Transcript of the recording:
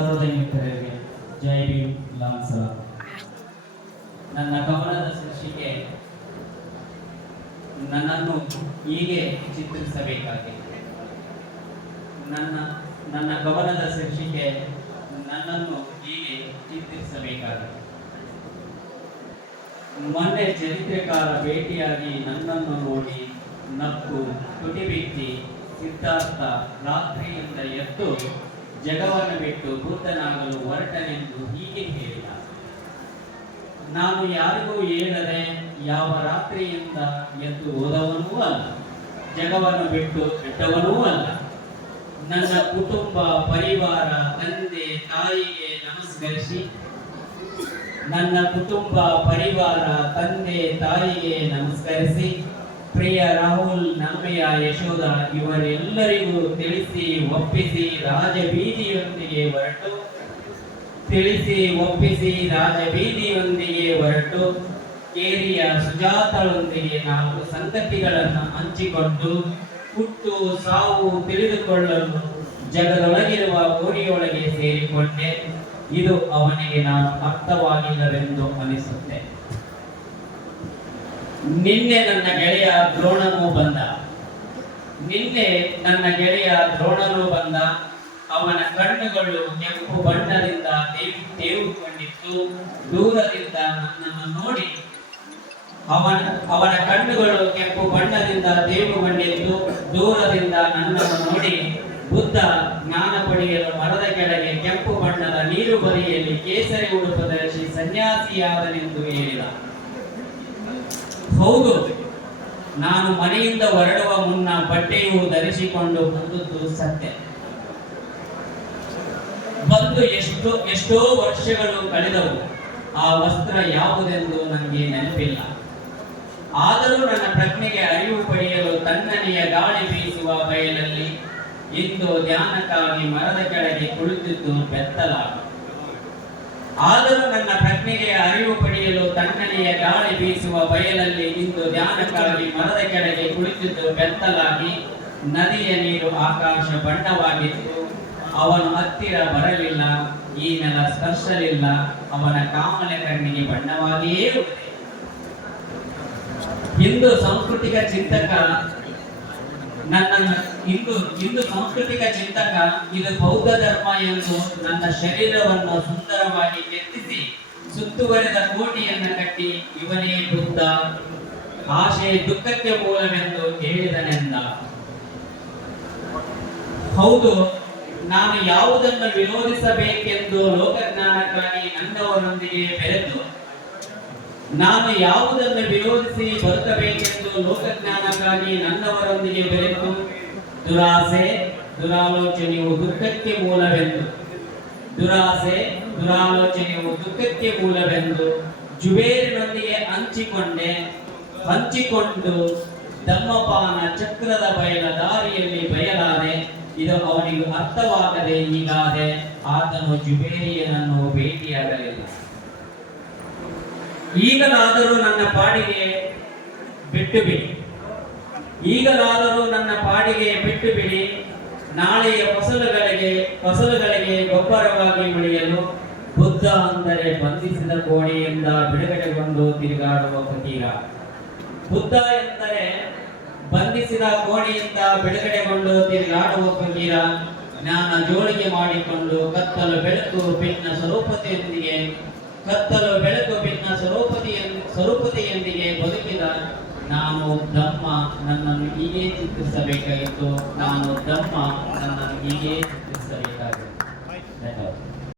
ಮಿತ್ರರಿಗೆ ಜೈ ಭೀಮ್ ಲಾನ್ಸ. ನನ್ನ ಗಮನದ ಶೀರ್ಷಿಕೆ ನನ್ನನ್ನು ಹೀಗೆ ಚಿತ್ರಿಸಬೇಕಾಗಿದೆ. ನನ್ನ ಗಮನದ ಶೀರ್ಷಿಕೆ ನನ್ನನ್ನು ಹೀಗೆ ಚಿತ್ರಿಸಬೇಕಾಗಿದೆ. ಮೊನ್ನೆ ಚರಿತ್ರೆಕಾರ ಭೇಟಿಯಾಗಿ ನನ್ನನ್ನು ನೋಡಿ ನಕ್ಕು ತುಟಿಬಿಚ್ಚಿ ಸಿದ್ಧಾರ್ಥ ರಾತ್ರಿಯಿಂದ ಎದ್ದು ಜಗವನ್ನು ಬಿಟ್ಟು ಬುದ್ಧನಾಗಲು ಹೊರಟನೆಂದು ಹೀಗೆ ಹೇಳಿದ. ನಾನು ಯಾರಿಗೂ ಹೇಳದೆ ಯಾವ ರಾತ್ರಿಯಿಂದ ಎದ್ದು ಹೋದವನೂ ಅಲ್ಲ, ಜಗವನ್ನು ಬಿಟ್ಟು ಬಿಟ್ಟವನೂ ಅಲ್ಲ. ನನ್ನ ಕುಟುಂಬ ಪರಿವಾರ ತಂದೆ ತಾಯಿಗೆ ನಮಸ್ಕರಿಸಿ ಪ್ರಿಯ ರಾಹುಲ್, ನಮ್ಮೆಯ ಯಶೋಧ ಇವರೆಲ್ಲರಿಗೂ ತಿಳಿಸಿ ಒಪ್ಪಿಸಿ ರಾಜಬೀದಿಯೊಂದಿಗೆ ಹೊರಟು ಕೇರಿಯ ಸುಜಾತಳೊಂದಿಗೆ 4 ಸಂಗತಿಗಳನ್ನು ಹಂಚಿಕೊಂಡು ಹುಟ್ಟು ಸಾವು ತಿಳಿದುಕೊಳ್ಳಲು ಜಗದೊಳಗಿರುವ ಕೋಡಿಯೊಳಗೆ ಸೇರಿಕೊಂಡೆ. ಇದು ಅವನಿಗೆ ನಾನು ಅರ್ಥವಾಗಿಲ್ಲವೆಂದು ಅನಿಸುತ್ತೆ. ನಿನ್ನೆ ನನ್ನ ಗೆಳೆಯ ದ್ರೋಣನು ಬಂದ. ಅವನ ಕಣ್ಣುಗಳು ಕೆಂಪು ಬಣ್ಣದಿಂದ ತೇವುಕೊಂಡಿತ್ತು. ದೂರದಿಂದ ನನ್ನನ್ನು ನೋಡಿ ಬುದ್ಧ ಜ್ಞಾನ ಪಡೆಯಲು ಮರದ ಕೆಳಗೆ ಕೆಂಪು ಬಣ್ಣದ ನೀರು ಬರಿಯಲ್ಲಿ ಕೇಸರಿ ಉಡುಪು ಧರಿಸಿ ಸನ್ಯಾಸಿಯಾದನೆಂದು ಹೇಳಿದ. ಹೌದು, ನಾನು ಮನೆಯಿಂದ ಹೊರಡುವ ಮುನ್ನ ಬಟ್ಟೆಯು ಧರಿಸಿಕೊಂಡು ಬಂದದ್ದು ಸತ್ಯ. ಬಂದು ಎಷ್ಟೋ ವರ್ಷಗಳು ಕಳೆದವು. ಆ ವಸ್ತ್ರ ಯಾವುದೆಂದು ನನಗೆ ನೆನಪಿಲ್ಲ. ಆದರೂ ನನ್ನ ಪ್ರಜ್ಞೆಗೆ ಅರಿವು ಪಡೆಯಲು ತಣ್ಣನೆಯ ಗಾಳಿ ಬೀಸುವ ಬಯಲಲ್ಲಿ ಇಂದು ಧ್ಯಾನಕ್ಕಾಗಿ ಮರದ ಕೆಳಗೆ ಕುಳಿತಿದ್ದು ಬೆತ್ತಲಾಗಿ. ನದಿಯ ನೀರು ಆಕಾಶ ಬಣ್ಣವಾಗಿತ್ತು. ಅವನು ಹತ್ತಿರ ಬರಲಿಲ್ಲ, ಈ ನೆಲ ಸ್ಪರ್ಶಲಿಲ್ಲ. ಅವನ ಕಾಮಲೆ ಕಣ್ಣಿಗೆ ಬಣ್ಣವಾಗಿಯೇ ಉಳಿದೆ. ಹಿಂದೂ ಸಾಂಸ್ಕೃತಿಕ ಚಿಂತಕ ಇದು ಬೌದ್ಧ ಧರ್ಮ ಎಂದು ನನ್ನ ಶರೀರವನ್ನು ಸುಂದರವಾಗಿ ಕೆತ್ತಿಸಿ ಸುತ್ತುವರೆದ ಕೋಟಿಯನ್ನು ಕಟ್ಟಿ ಇವನೇ ಬುದ್ಧ, ಆಶೆ ದುಃಖಕ್ಕೆ ಮೂಲವೆಂದು ಹೇಳಿದನೆಂದ. ಹೌದು, ನಾನು ಯಾವುದನ್ನು ವಿರೋಧಿಸಬೇಕೆಂದು ಲೋಕಜ್ಞಾನಕ್ಕಾಗಿ ನನ್ನವರೊಂದಿಗೆ ಬೆರೆತು ದುರಾಲೋಚನೆಯು ದುಃಖಕ್ಕೆ ಮೂಲವೆಂದು ಜುಬೇರಿನೊಂದಿಗೆ ಹಂಚಿಕೊಂಡು ಧಮ್ಮಪಾನ ಚಕ್ರದ ಬಯಲ ದಾರಿಯಲ್ಲಿ ಬಯಲಾದೆ. ಇದು ಅವನಿಗೆ ಅರ್ಥವಾಗದೆ ಹೀಗಾದೆ. ಆತನು ಜುಬೇರಿಯನನ್ನು ಭೇಟಿಯಾಗಲಿಲ್ಲ. ಈಗಲಾದರೂ ನನ್ನ ಪಾಡಿಗೆ ಬಿಟ್ಟು ಬಿಡಿ. ನಾಳೆಯ ಫಸಲುಗಳಿಗೆ ಗೊಬ್ಬರವಾಗಿ ಬೆಳೆಯಲು. ಬುದ್ಧ ಅಂದರೆ ಬಂಧಿಸಿದ ಕೋಣೆಯಿಂದ ಬಿಡುಗಡೆಗೊಂಡು ತಿರುಗಾಡುವ ಫಕೀರ. ಜ್ಞಾನ ಜೋಳಿಗೆ ಮಾಡಿಕೊಂಡು ಕತ್ತಲು ಬೆಳಕು ಭಿನ್ನ ಸ್ವರೂಪತೆಯೊಂದಿಗೆ ಬದುಕಿದ ನಾನು ಧಮ್ಮ ನನ್ನನ್ನು ಹೀಗೆ ಚಿತ್ರಿಸಬೇಕಾಗಿತ್ತು.